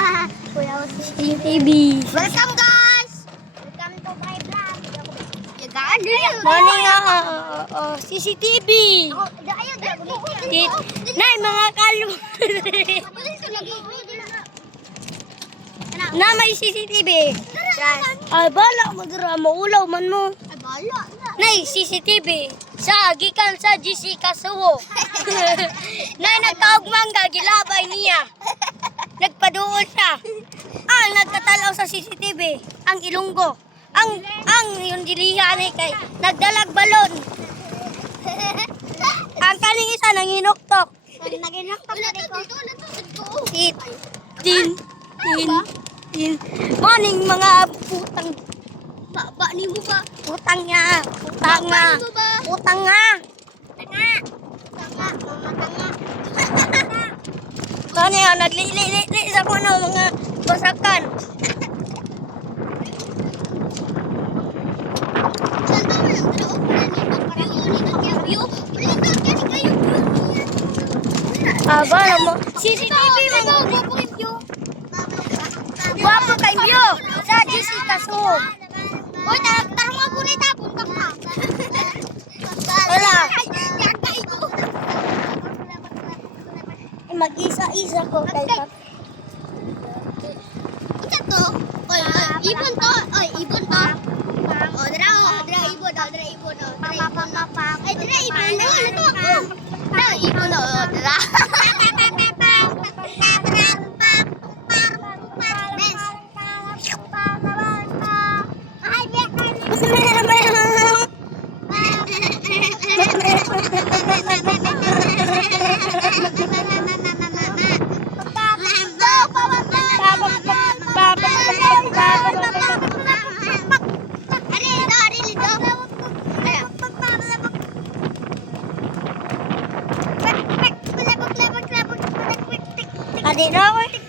CCTV. Welcome guys! Welcome to my vlog. Morning CCTV. Nay, mga kalo. Na may CCTV. Ay, bala, maulaw man mo. Ay, bala na. Nay, CCTV. Sa gikan sa GC Kasuwo. Nay, nagkaugmangga, gilabay niya. Nagpaduol siya. Ang nagkatalaw sa CCTV, ang Ilonggo. Ang yung dilihan ay kay nagdalag balon. Ang kaning isa nanginuktok. Naginaktak na dito. Tin. Morning mga putang. Ba ni mo ba? Putang nga. Putang nga. Tanga. Kani naglili sa kuno mga basakan. Saan daw lang dito? Parang ulit ang view. Ulit ang kayo. Bala mo. CCTV mo. Guwapo kay view. Sa GC Kasuwo. Hoy, tarong ako na itapon ka. Wala. Yaga ito. Mag-isa-isa ko kay Ito to. Oy, ibon to. Ibon to. Dra ibon. Ay, dra ibon. Ito ako. Ibon dra. Adi na ako.